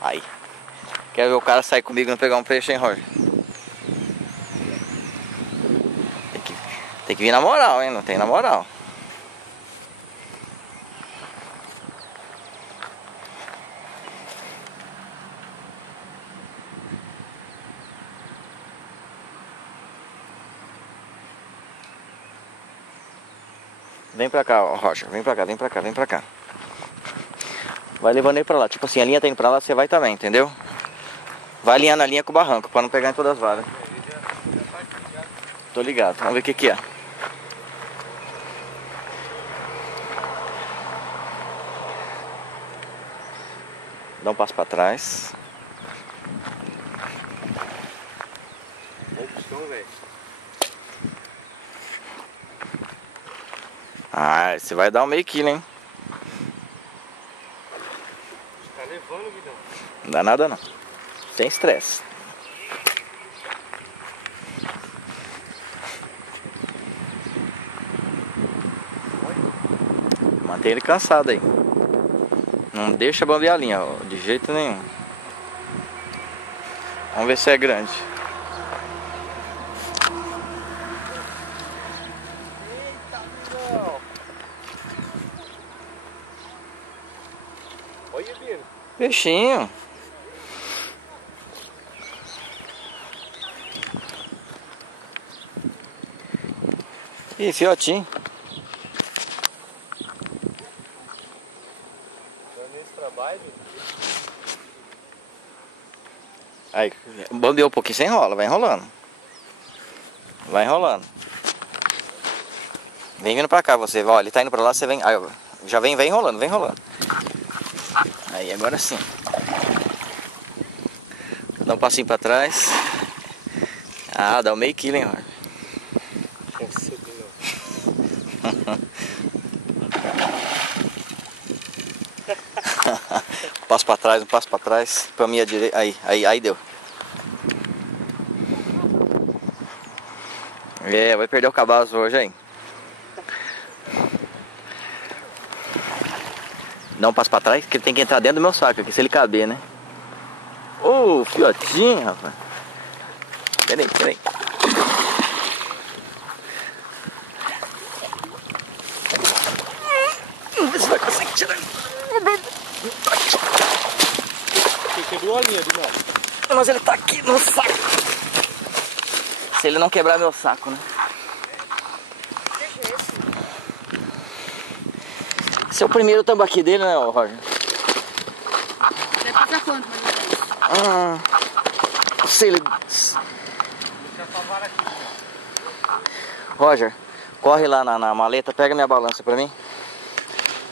Aí. Quer ver o cara sair comigo e não pegar um peixe, hein, Roger? Tem que vir na moral, hein? Não tem na moral. Vem pra cá, ó, Roger. Vem pra cá, vem pra cá, vem pra cá. Vai levando ele pra lá. Tipo assim, a linha tá indo pra lá, você vai também, entendeu? Vai alinhando a linha com o barranco, pra não pegar em todas as varas. Tô ligado. Vamos ver o que que é. Dá um passo pra trás. Ah, você vai dar um meio quilo, hein? Tá levando, Guidão. Não dá nada não. Sem estresse. Mantém ele cansado aí. Não deixa bambear a linha, ó, de jeito nenhum. Vamos ver se é grande. Eita, não. Olha, Bino. Peixinho. Ih, fiotinho. Nesse trabalho. Aí, bambeou um pouquinho, você enrola, vai enrolando. Vai enrolando. Vem vindo pra cá você, ó, ele tá indo pra lá, você vem. Aí, já vem enrolando, vem enrolando. Aí, agora sim. Dá um passinho pra trás. Ah, dá um meio quilo, hein, ó. Passo pra trás, um passo pra trás. Pra minha direita. Aí deu. É, vai perder o cabaço hoje, hein? Dá um passo pra trás, que ele tem que entrar dentro do meu saco aqui, se ele caber, né? Ô, fiotinho, rapaz. Peraí. Vamos ver se vai conseguir tirar. Você quebrou a linha de novo. Mas ele tá aqui no saco. Se ele não quebrar meu saco, né? Esse é o primeiro tambaqui dele, né, Roger? Deve pesar quanto, mais ou menos? Se ele... Roger, corre lá na maleta, pega minha balança pra mim.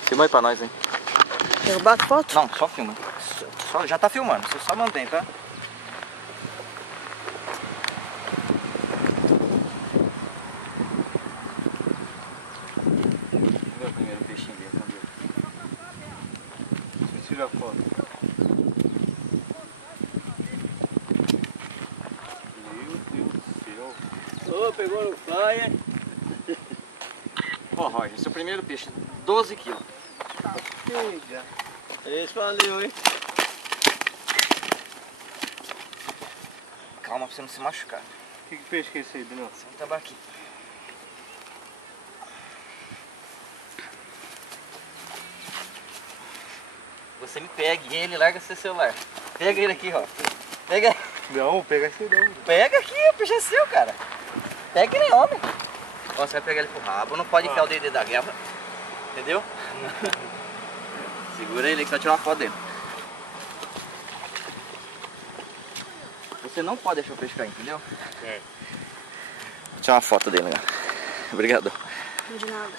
Filma aí pra nós, hein? Eu bato foto? Não, só filma. Já tá filmando, você só mantém, tá? Cadê o primeiro peixinho dele? Você tira a foto. Meu Deus do céu. Ô, pegou no fly. Ó, Roger, esse é o primeiro peixe, 12 quilos. Pega. Esse valeu, hein? Calma pra você não se machucar. Que peixe que é esse aí, Bruno? Esse é um tambaqui. Você me pegue ele, larga seu celular. Pega ele aqui, ó. Pega. Não, pega esse não. Pega aqui, o peixe é seu, cara. Pega que nem homem. Ó, você vai pegar ele pro rabo, não pode enfiar o dedo da guerra. Entendeu? Segura ele aí que você vai tirar uma foto dele. Você não pode deixar o peixe cair, entendeu? É. Vou tirar uma foto dele, galera. Obrigado. Não de nada.